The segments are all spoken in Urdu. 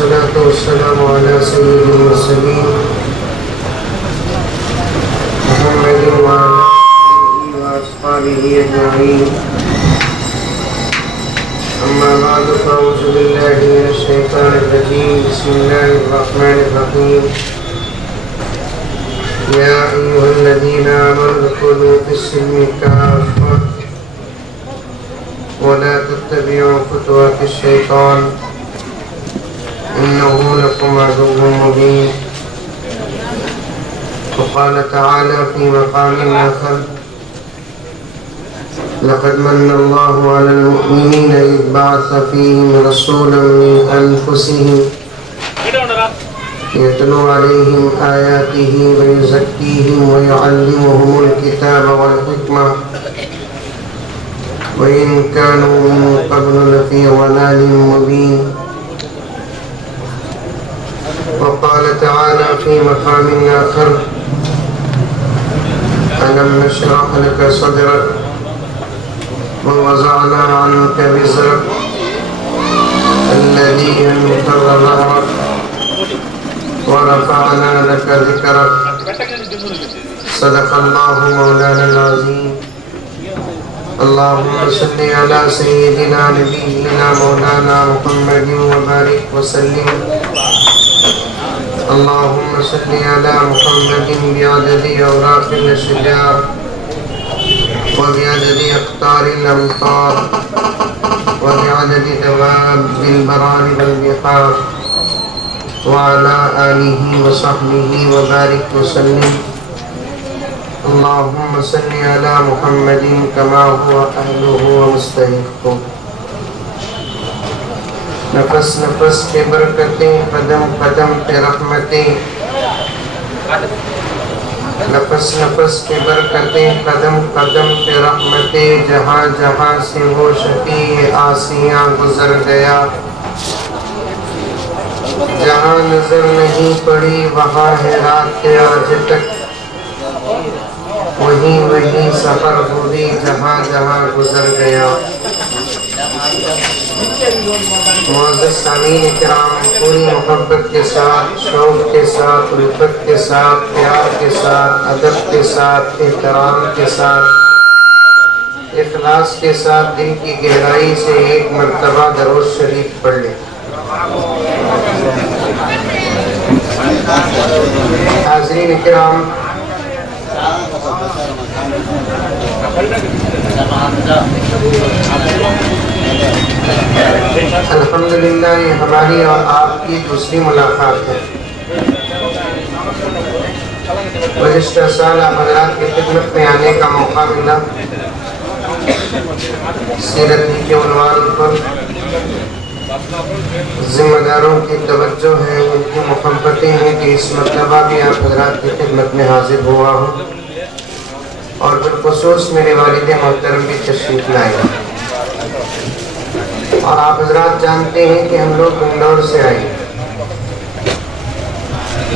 والصلاة والسلام على سيد المرسلين محمد وعلى آله وأصحابه أجمعين. أما بعد فأعوذ بالله من الشيطان الرجيم. بسم الله الرحمن الرحيم. يا أيها الذين آمنوا ادخلوا في السلم كافة ولا تتبعوا خطوات الشيطان إنه لكم عدو مبين. وقال تعالى في مقام آخر لقد من الله على المؤمنين إذ بعث فيهم رسولا من أنفسهم يتلو عليهم آياته ويزكيهم ويعلمهم الكتاب والحكمة وإن كانوا من قبل لفي ضلال مبين. وقال تعالى في مقام آخر ألم نشرح لك صدرك ووضعنا عنك وزرك الذي أنقض ظهرك ورفعنا لك ذكرك. صدق الله مولانا العظيم. اللهم صل على سيدنا نبينا مولانا محمد وبارك وسلم. اللهم صل على محمد بعدد أوراق الأشجار وبعدد أقطار الأمطار وبعدد دواب البرار والبحار وعلى آله وصحبه وبارك وسلم. اللهم صل على محمد كما هو أهله ومستحقه. نفس نفس پہ برکتیں، قدم قدم پہ رحمتیں. نفس نفس پہ برکتیں، قدم قدم پہ رحمتیں. جہاں جہاں سے وہ شفیع آسیاں گزر گیا. جہاں نظر نہیں پڑی وہاں ہے رات آج تک. وہیں وہیں سفر ہوئی جہاں جہاں گزر گیا. معزز سامعین کرام، پوری محبت کے ساتھ، شوق کے ساتھ، الفت کے ساتھ، پیار کے ساتھ، ادب کے ساتھ، احترام کے ساتھ، اخلاص کے ساتھ دل کی گہرائی سے ایک مرتبہ درود شریف پڑھ لیں. حاضرین کرام، الحمدللہ یہ ہماری اور آپ کی دوسری ملاقات ہے. گزشتہ سال آپ حضرات کی خدمت میں آنے کا موقع ملا. سیرت کے عنوان پر ذمہ داروں کی توجہ ہے، ان کی محبتیں ہیں کہ اس مرتبہ بھی آپ حضرات کی خدمت میں حاضر ہوا ہوں. اور بالخصوص میرے والد محترم بھی تشریف لائے. اور آپ حضرات جانتے ہیں کہ ہم لوگ بنگلور سے آئے.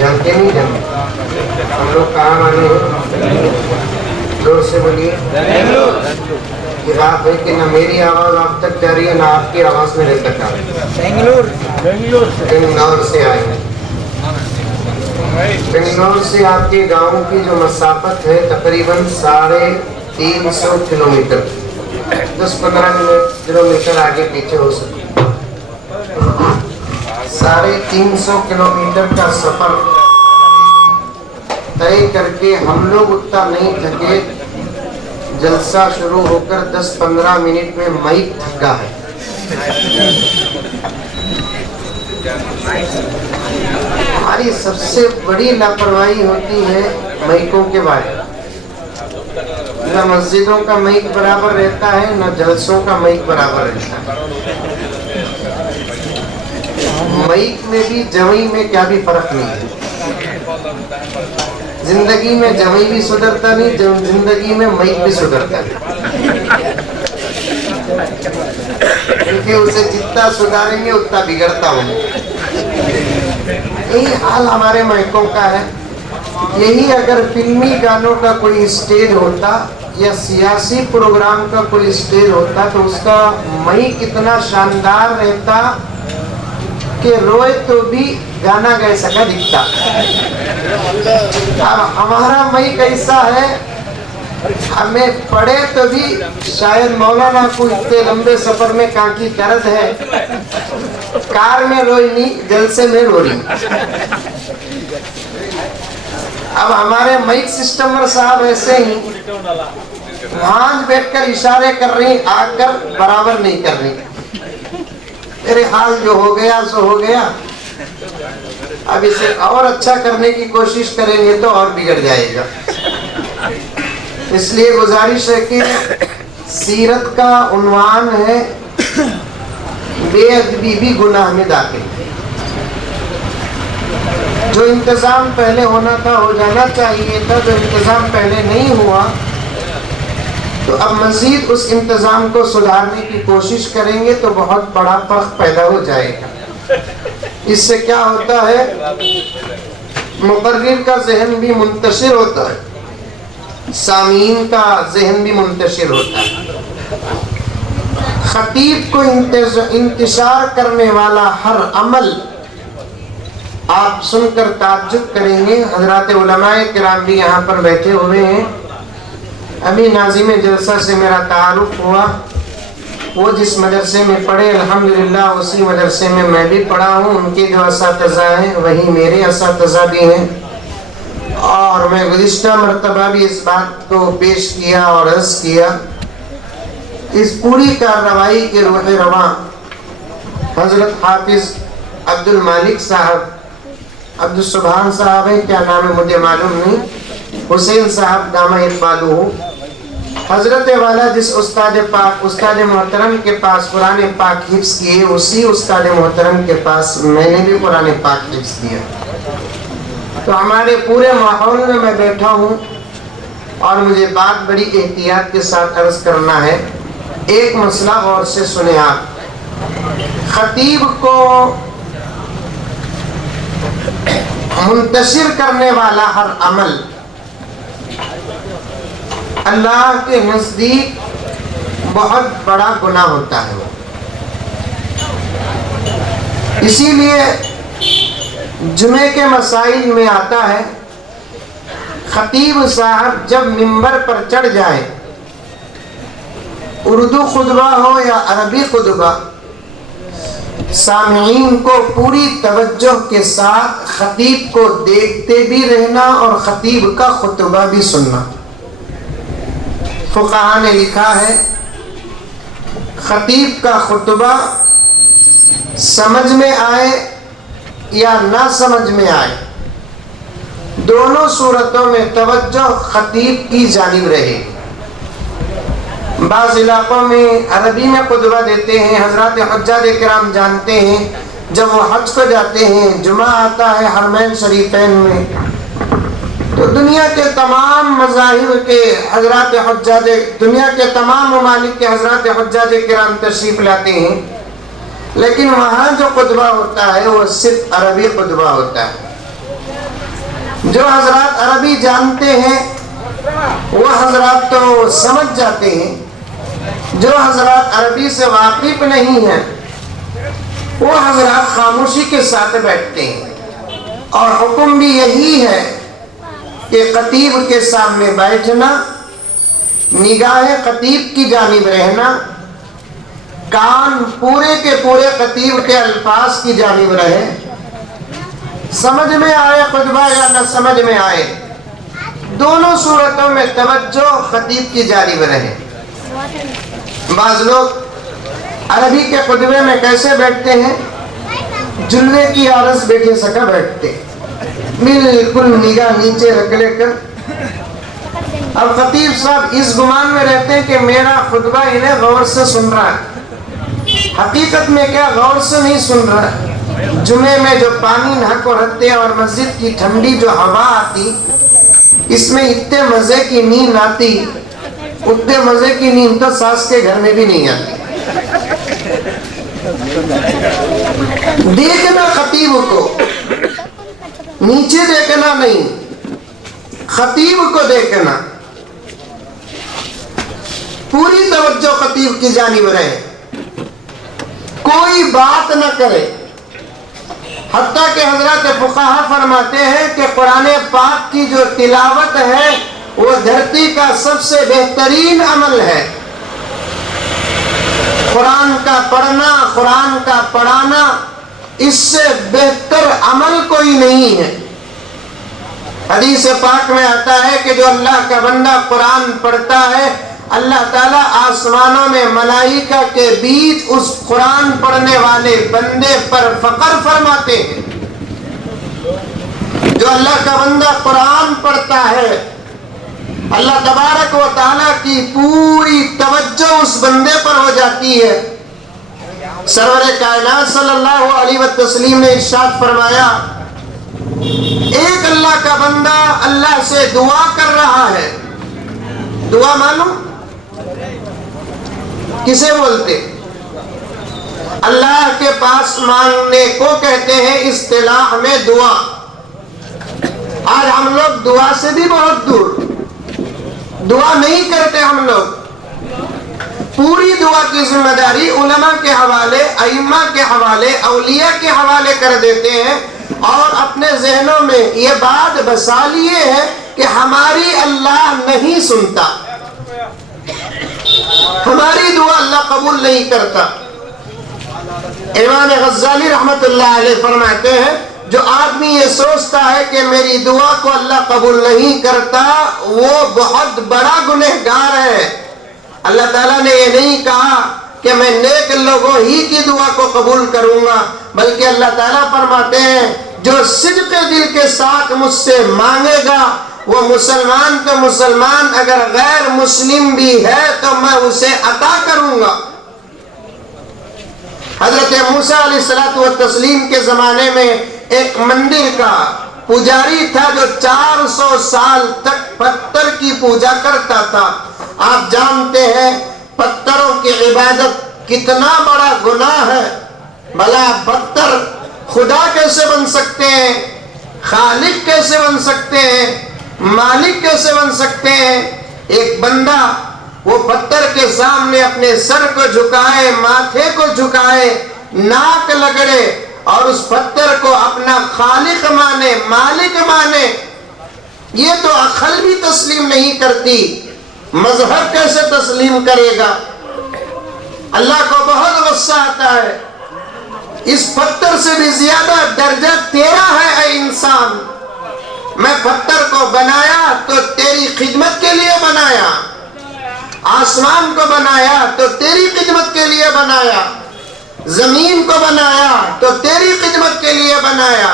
جانتے نہیں جانتے؟ ہم لوگ کہاں آنے ہیں؟ بنگلور سے. بولیے. یہ بات ہے کہ نہ میری آواز آپ تک جا رہی ہے نہ آپ کی آواز میرے تک آ رہی ہے. بنگلور سے آئے ہیں. بنگلور سے آپ کے گاؤں کی جو مسافت ہے تقریباً 350 کلومیٹر، 10-15 کلومیٹر آگے پیچھے ہو سکتے. 350 کلومیٹر کا سفر طے کر کے ہم لوگ اتنا نہیں تھکے. جلسہ شروع ہو کر 10-15 منٹ میں مائک تھکا ہے. ہماری سب سے بڑی لاپرواہی ہوتی ہے مائکوں کے بارے. نہ مسجدوں کا مائک برابر رہتا ہے نہ جلسوں کا مائک برابر رہتا ہے. مائک میں بھی جوئی میں کیا بھی فرق نہیں ہے. زندگی میں جوئی بھی سدھرتا نہیں، زندگی میں مائک بھی سدھرتا نہیں. کیونکہ اسے جتنا سدھاریں گے اتنا بگڑتا ہوں. یہی حال ہمارے مائکوں کا ہے. یہی اگر فلمی گانوں کا کوئی اسٹیج ہوتا یا سیاسی پروگرام کا کوئی اسٹیج ہوتا تو اس کا مائک اتنا شاندار رہتا کہ روئے تو بھی گانا گائے سکا دکھتا. اب ہمارا مئی کیسا ہے, ہمیں پڑھے تو بھی شاید مولانا کو اتنے لمبے سفر میں کانکی درد ہے, کار میں روئی نہیں جلسے میں رو رہی. اب ہمارے مائک سسٹمر صاحب ایسے ہی وہاں بیٹھ کر اشارے کر رہی, آ کر برابر نہیں کر رہی. میرے حال جو ہو گیا سو ہو گیا, اب اسے اور اچھا کرنے کی کوشش کریں گے تو اور بگڑ جائے گا. اس لیے گزارش ہے کہ سیرت کا عنوان ہے بے ادبی بھی گناہ میں داخل. جو انتظام پہلے ہونا تھا ہو جانا چاہیے تھا, جو انتظام پہلے نہیں ہوا تو اب مزید اس انتظام کو سدھارنے کی کوشش کریں گے تو بہت بڑا فرق پیدا ہو جائے گا. اس سے کیا ہوتا ہے, مقرر کا ذہن بھی منتشر ہوتا ہے, سامعین کا ذہن بھی منتشر ہوتا ہے. خطیب کو انتشار کرنے والا ہر عمل آپ سن کر تعجب کریں گے. حضرات علماء کرام بھی یہاں پر بیٹھے ہوئے ہیں. ابھی ناظم جلسہ سے میرا تعارف ہوا, وہ جس مدرسے میں پڑھے الحمدللہ اسی مدرسے میں میں بھی پڑھا ہوں. ان کے جو اساتذہ ہیں وہی میرے اساتذہ بھی ہیں, اور میں گزشتہ مرتبہ بھی اس بات کو پیش کیا اور عرض کیا. اس پوری کارروائی کے روح رواں حضرت حافظ عبد المالک صاحب, عبد السبحان صاحب ہے, کیا نام ہے مجھے معلوم نہیں, حسین صاحب دامہ اقبالہ, حضرت والا جس استاد پاک استاد محترم کے پاس قرآن پاک حفظ کیے, اسی استاد محترم کے پاس میں نے بھی قرآن پاک حفظ کیا. تو ہمارے پورے ماحول میں بیٹھا ہوں اور مجھے بات بڑی احتیاط کے ساتھ عرض کرنا ہے. ایک مسئلہ غور سے سنیں آپ. خطیب کو منتشر کرنے والا ہر عمل اللہ کے نزدیک بہت بڑا گناہ ہوتا ہے. اسی لیے جمعے کے مسائل میں آتا ہے, خطیب صاحب جب منبر پر چڑھ جائے, اردو خطبہ ہو یا عربی خطبہ, سامعین کو پوری توجہ کے ساتھ خطیب کو دیکھتے بھی رہنا اور خطیب کا خطبہ بھی سننا. فقہاء نے لکھا ہے خطیب کا خطبہ سمجھ میں آئے یا نہ سمجھ میں آئے, دونوں صورتوں میں توجہ خطیب کی جانب رہے. بعض علاقوں میں عربی میں خطبہ دیتے ہیں. حضرات حجاج کرام جانتے ہیں جب وہ حج کو جاتے ہیں, جمعہ آتا ہے حرمین شریفین میں, تو دنیا کے تمام مذاہب کے حضرات حجاج, دنیا کے تمام ممالک کے حضرات حجاج کرام تشریف لاتے ہیں, لیکن وہاں جو خطبہ ہوتا ہے وہ صرف عربی خطبہ ہوتا ہے. جو حضرات عربی جانتے ہیں وہ حضرات تو سمجھ جاتے ہیں, جو حضرات عربی سے واقف نہیں ہیں وہ حضرات خاموشی کے ساتھ بیٹھتے ہیں. اور حکم بھی یہی ہے کہ خطیب کے سامنے بیٹھنا, نگاہ خطیب کی جانب رہنا, کان پورے کے پورے خطیب کے الفاظ کی جانب رہے. سمجھ میں آئے خطبہ یا نہ سمجھ میں آئے, دونوں صورتوں میں توجہ خطیب کی جانب رہے. بعض لوگ عربی کے خطبے میں کیسے بیٹھتے ہیں, جلوے کی عارض بیٹھے سکا بیٹھتے, بالکل نگاہ نیچے رکھ لے کر. اب خطیب صاحب اس گمان میں رہتے ہیں کہ میرا خطبہ انہیں غور سے سن رہا ہے. حقیقت میں کیا غور سے نہیں سن رہا ہے. جمعے میں جو پانی نہک رکھتے اور مسجد کی ٹھنڈی جو ہوا آتی, اس میں اتنے مزے کی نیند آتی, اتنے مزے کی نیند تو ساس کے گھر میں بھی نہیں آتی. دیکھنا خطیب کو, نیچے دیکھنا نہیں, خطیب کو دیکھنا, پوری توجہ خطیب کی جانب رہے, کوئی بات نہ کرے, حتیٰ کہ حضرات فقہا فرماتے ہیں کہ قرآن پاک کی جو تلاوت ہے وہ دھرتی کا سب سے بہترین عمل ہے۔ قرآن کا پڑھنا، قرآن کا پڑھانا، اس سے بہتر عمل کوئی نہیں ہے۔ حدیث پاک میں آتا ہے کہ جو اللہ کا بندہ قرآن پڑھتا ہے، اللہ تعالیٰ آسمانوں میں ملائکہ کے بیچ اس قرآن پڑھنے والے بندے پر فخر فرماتے ہیں۔ جو اللہ کا بندہ قرآن پڑھتا ہے، اللہ تبارک و تعالیٰ کی پوری توجہ اس بندے پر ہو جاتی ہے۔ سرور کائنات صلی اللہ علیہ وسلم نے ارشاد فرمایا، ایک اللہ کا بندہ اللہ سے دعا کر رہا ہے۔ دعا معلوم کسے بولتے؟ اللہ کے پاس مانگنے کو کہتے ہیں اصطلاح میں دعا۔ آج ہم لوگ دعا سے بھی بہت دور، دعا نہیں کرتے ہم لوگ۔ پوری دعا کی ذمہ داری علماء کے حوالے، ائمہ کے حوالے، اولیاء کے حوالے کر دیتے ہیں، اور اپنے ذہنوں میں یہ بات بسا لیے ہے کہ ہماری اللہ نہیں سنتا، ہماری دعا اللہ قبول نہیں کرتا۔ امام غزالی رحمت اللہ علیہ فرماتے ہیں، جو آدمی یہ سوچتا ہے کہ میری دعا کو اللہ قبول نہیں کرتا، وہ بہت بڑا گنہگار ہے۔ اللہ تعالیٰ نے یہ نہیں کہا کہ میں نیک لوگوں ہی کی دعا کو قبول کروں گا، بلکہ اللہ تعالیٰ فرماتے ہیں جو صدق دل کے ساتھ مجھ سے مانگے گا، وہ مسلمان تو مسلمان، اگر غیر مسلم بھی ہے تو میں اسے عطا کروں گا۔ حضرت موسیٰ علیہ السلام کے زمانے میں ایک مندر کا پجاری تھا جو 400 سال تک پتھر کی پوجا کرتا تھا۔ آپ جانتے ہیں پتھروں کی عبادت کتنا بڑا گناہ ہے۔ بھلا پتھر خدا کیسے بن سکتے ہیں؟ خالق کیسے بن سکتے ہیں؟ مالک کیسے بن سکتے ہیں؟ ایک بندہ وہ پتھر کے سامنے اپنے سر کو جھکائے، ماتھے کو جھکائے، ناک لگڑے اور اس پتھر کو اپنا خالق مانے، مالک مانے، یہ تو عقل بھی تسلیم نہیں کرتی، مذہب کیسے تسلیم کرے گا؟ اللہ کو بہت غصہ آتا ہے۔ اس پتھر سے بھی زیادہ درجہ تیرا ہے اے انسان۔ میں پتھر کو بنایا تو تیری خدمت کے لیے بنایا، آسمان کو بنایا تو تیری خدمت کے لیے بنایا، زمین کو بنایا تو تیری خدمت کے لیے بنایا،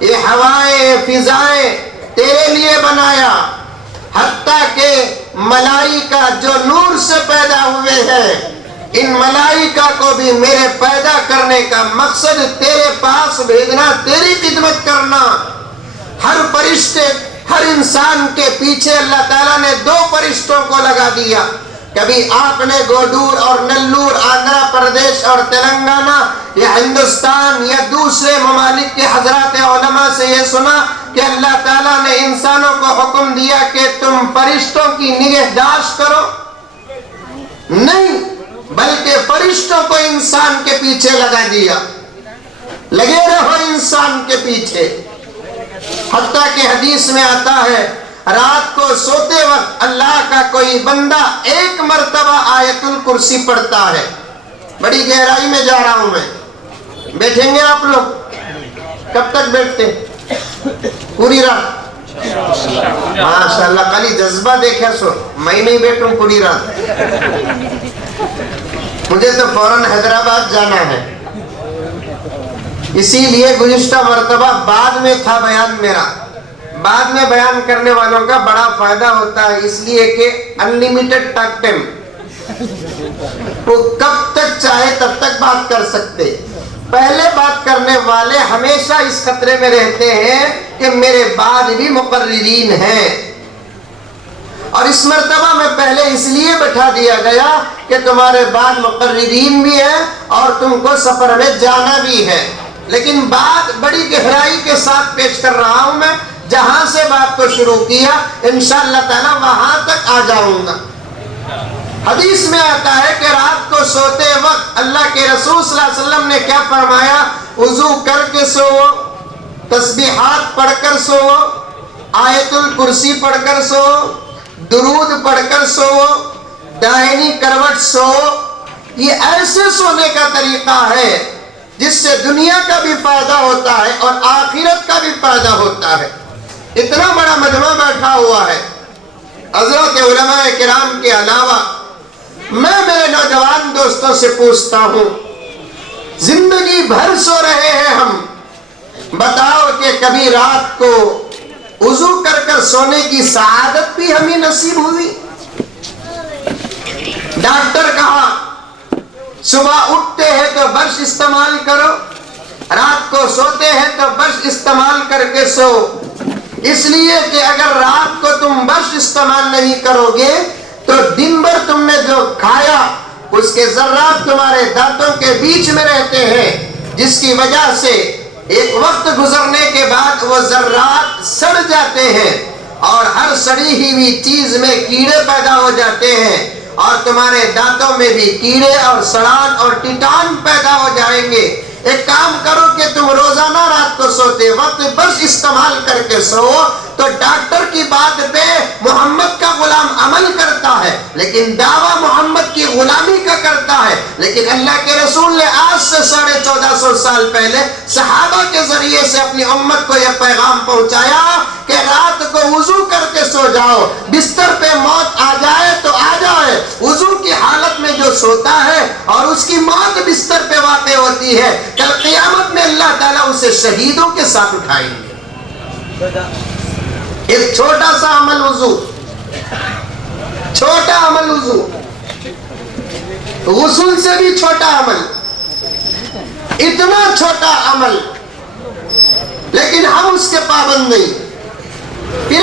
یہ ہوائیں، فضائیں تیرے لیے بنایا، حتیٰ کہ ملائکہ جو نور سے پیدا ہوئے ہیں، ان ملائکہ کو بھی میرے پیدا کرنے کا مقصد تیرے پاس بھیجنا، تیری خدمت کرنا۔ ہر فرشتے، ہر انسان کے پیچھے اللہ تعالیٰ نے 2 فرشتوں کو لگا دیا۔ کبھی آپ نے گوڈور اور نلور، آندھرا پردیش اور تلنگانہ یا ہندوستان یا دوسرے ممالک کے حضرات علماء سے یہ سنا کہ اللہ تعالیٰ نے انسانوں کو حکم دیا کہ تم فرشتوں کی نگہداشت کرو؟ نہیں، بلکہ فرشتوں کو انسان کے پیچھے لگا دیا، لگے رہو انسان کے پیچھے۔ حتیٰ کہ حدیث میں آتا ہے رات کو سوتے وقت اللہ کا کوئی بندہ 1 مرتبہ آیت الکرسی پڑھتا ہے۔ بڑی گہرائی میں جا رہا ہوں میں، بیٹھیں گے آپ لوگ؟ کب تک بیٹھتے؟ پوری رات؟ ماشاءاللہ، خالی جذبہ دیکھا سو، میں نہیں بیٹھوں پوری رات، مجھے تو فوراً حیدرآباد جانا ہے۔ اسی لیے گزشتہ مرتبہ بعد میں تھا بیان میرا۔ بعد میں بیان کرنے والوں کا بڑا فائدہ ہوتا ہے، اس لیے کہ انلیمیٹڈ ٹاک ٹائم، وہ کب تک چاہے تب تک بات کر سکتے۔ پہلے بات کرنے والے ہمیشہ اس خطرے میں رہتے ہیں کہ میرے بعد بھی مقررین ہیں، اور اس مرتبہ میں پہلے اس لیے بٹھا دیا گیا کہ تمہارے بعد مقررین بھی ہیں اور تم کو سفر میں جانا بھی ہے۔ لیکن بات بڑی گہرائی کے ساتھ پیش کر رہا ہوں میں، جہاں سے بات کو شروع کیا انشاءاللہ تعالی وہاں تک آ جاؤں گا۔ حدیث میں آتا ہے کہ رات کو سوتے وقت اللہ کے رسول صلی اللہ علیہ وسلم نے کیا فرمایا؟ وضو کر کے سوو، تسبیحات پڑھ کر سوو، آیت الکرسی پڑھ کر سوو، درود پڑھ کر سوو، دائنی کروٹ سوو۔ یہ ایسے سونے کا طریقہ ہے جس سے دنیا کا بھی فائدہ ہوتا ہے اور آخرت کا بھی فائدہ ہوتا ہے۔ اتنا بڑا مجمع بیٹھا ہوا ہے، حضرات علماء کرام کے علاوہ میں میرے نوجوان دوستوں سے پوچھتا ہوں، زندگی بھر سو رہے ہیں ہم، بتاؤ کہ کبھی رات کو وضو کر کر سونے کی سعادت بھی ہمیں نصیب ہوئی؟ ڈاکٹر کہا صبح اٹھتے ہیں تو برش استعمال کرو، رات کو سوتے ہیں تو برش استعمال کر کے سو، اس لیے کہ اگر رات کو تم برش استعمال نہیں کرو گے تو دن بھر تم نے جو کھایا اس کے ذرات تمہارے دانتوں کے بیچ میں رہتے ہیں، جس کی وجہ سے ایک وقت گزرنے کے بعد وہ ذرات سڑ جاتے ہیں اور ہر سڑی ہوئی چیز میں کیڑے پیدا ہو جاتے ہیں اور تمہارے دانتوں میں بھی کیڑے اور سڑان اور ٹٹان پیدا ہو جائیں گے۔ ایک کام کرو کہ تم روزانہ رات کو سوتے وقت برش استعمال کر کے سو، تو ڈاکٹر کی بات پہ محمد کا غلام عمل کرتا ہے لیکن دعویٰ محمد کی غلامی کا کرتا ہے، لیکن اللہ کے رسول نے آج سے 1450 سال پہلے صحابہ کے ذریعے سے اپنی امت کو یہ پیغام پہنچایا کہ رات کو وضو کر کے سو جاؤ، بستر پہ موت آ جائے تو آ جائے، وضو کی حالت میں جو سوتا ہے اور اس کی موت بستر پہ واقع ہوتی ہے، کل قیامت میں اللہ تعالیٰ اسے شہیدوں کے ساتھ اٹھائیں گے۔ ایک چھوٹا سا عمل وضو، چھوٹا عمل وضو، غسل سے بھی چھوٹا عمل، اتنا چھوٹا عمل لیکن ہم اس کے پابند نہیں۔ پھر